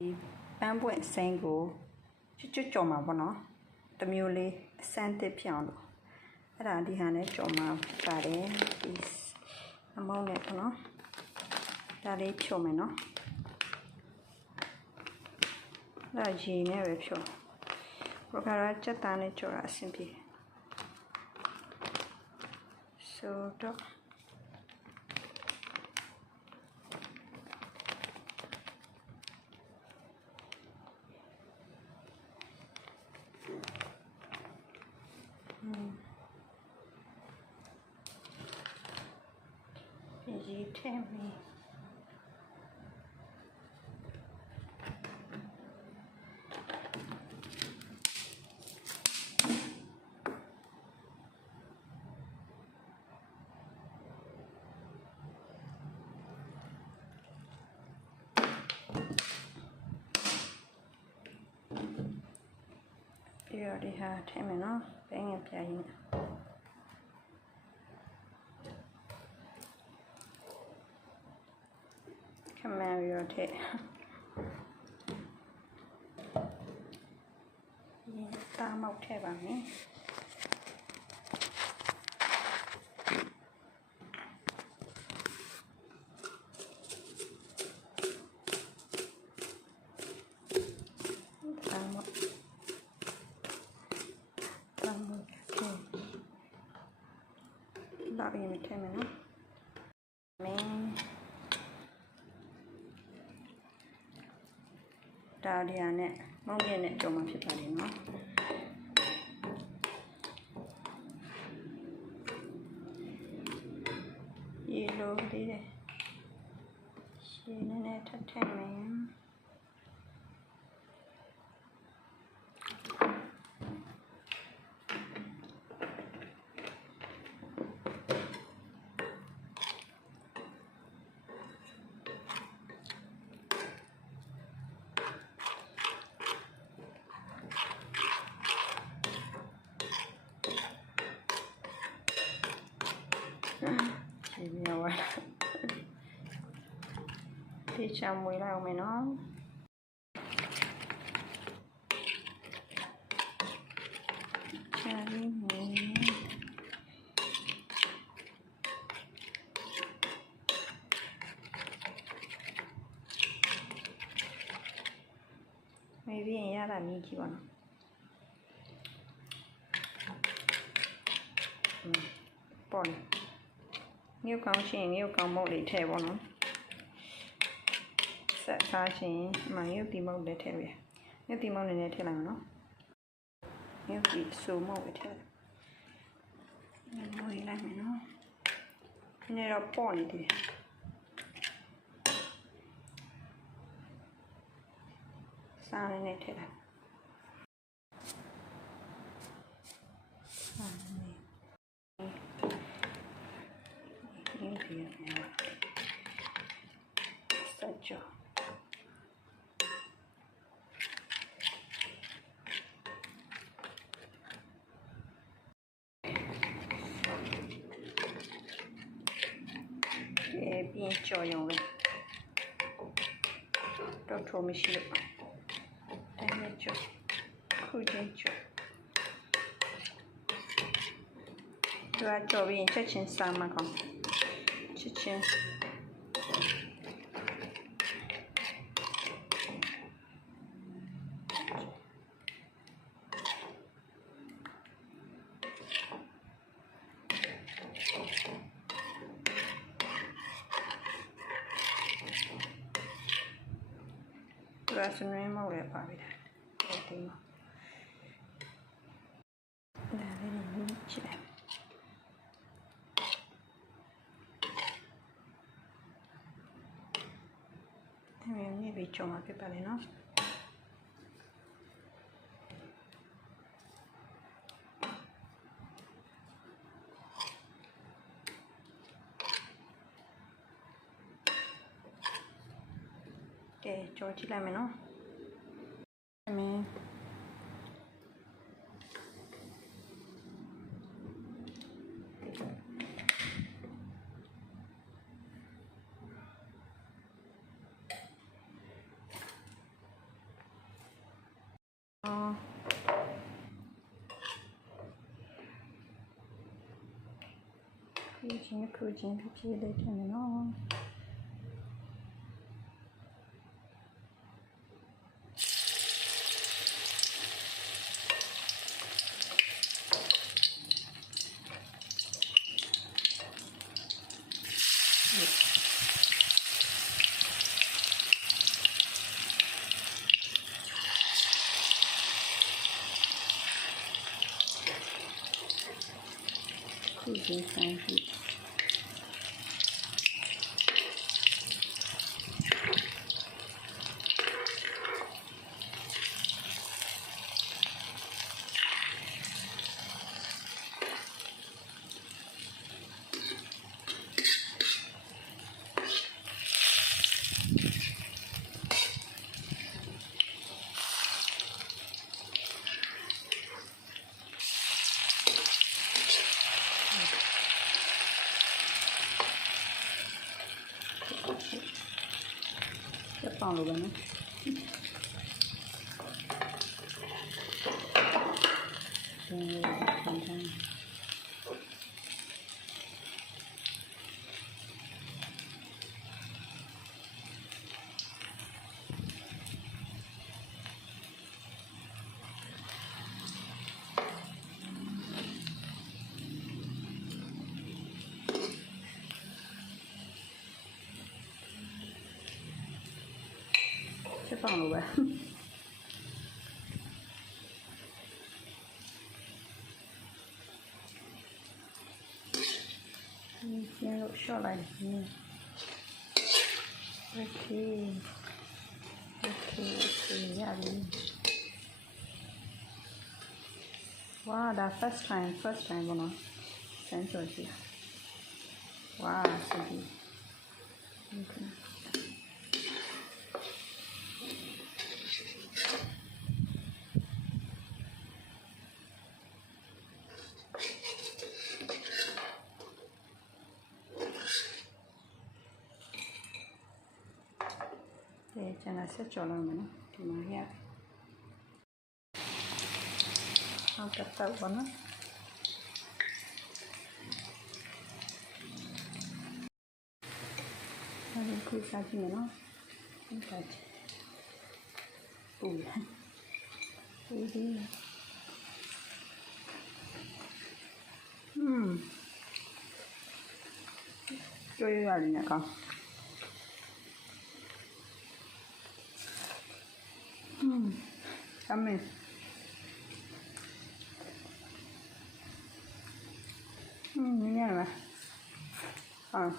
ဒီပန်းပွင့်စိမ်းကိုကျွတ်ကြော်မှာပေါ့နော်တမျိုးလေးအစမ်းတစ်ဖြစ်အောင်လို့အဲ့ဒါဒီဟာနဲ့ကြော်မှာပါတယ်ဒီအမောင်းနဲ့ပေါ့နော်ဒါလေးဖြုတ်မယ်နော်ဒါရေနဲ့ပဲဖြုတ်ဘရခါရစက်သားနဲ့ကြော်တာအဆင်ပြေဆိုတော့ရေထည့်မယ်ပြီးတော့ဒီဟာထည့်မယ်နော်ဘဲငယ်ပြားရင်ခမန်းပြီးတော့ထည့်တာမောက်ထည့်ပါမယ်ဒါပြီးမှထည့်မယ်နော်မင်းဒါဒီဟာနဲ့မောင်းရနဲ့ကြော်မှဖြစ်ပါလိမ့်နော်ရေလိုသေးတယ်ရေနည်းနည်းထပ်ထည့်မယ်ဒီမျိုးပါဒီချမ်းမွေးလိုက်အောင်မယ်နော်ချမ်းလေးမွေးမေးပြီးရင်ရတာမြည်ကြည့်ပါနော်ပေါ့လေငရုတ်ကောင်းရှင်ငရုတ်ကောင်းမုတ်လေးထည့်ပါနော်ဆက်ထားရှင်ငရုတ်တီမုတ်လေးထည့်ရငရုတ်တီမုတ်လေးနဲ့ထည့်လိုက်မယ်နော်ငရုတ်တီဆူမုတ်လေးထည့်မွေးလိုက်မယ်နော်ဒီနေ့တော့ပေါ့နေတယ်စားလေးနဲ့ထည့်လိုက်ဆက်ကြောပြင်ကြော်ရုံပဲတော့ထိုးမရှိလို့အဲ့ကြော်ခုချင်းကြော်ဒါကြော်ပြီးချက်ချင်းစားမှာကောင်းချက်ချင်းဒါစနေမောက်ရပါပြီဒီမှာဒါလေးမြည်ချလိုက်မြည်ပြီးကြော်မှာဖြစ်ပါလေနော်ကဲကြော်ကြည့်လိုက်မယ်နော်မင်း ချင်းဖြည်းလေးထည့်မယ်နော်ခုချင်းဆိုင်ပြီးจะပေါင်လို့ပဲနော်จะပေါင်လို့ပဲကျင်းလို့ရှော့လိုက်တယ်โอเคရပြီဝါဒါ first time ဘောနော်စမ်းဆိုကြည့်ဝါစီဒီโอเคကျန်တာဆက်ကြော်လိုက်မယ်နော်ဒီမှာရအောင်တက်တော့ဘောနော်အဲ့ဒီခုစားကြည့်မယ်နော်ဟုတ်ကဲ့ပူဒီကြော်ရရတယ်နော်ကောCome in. Yeah.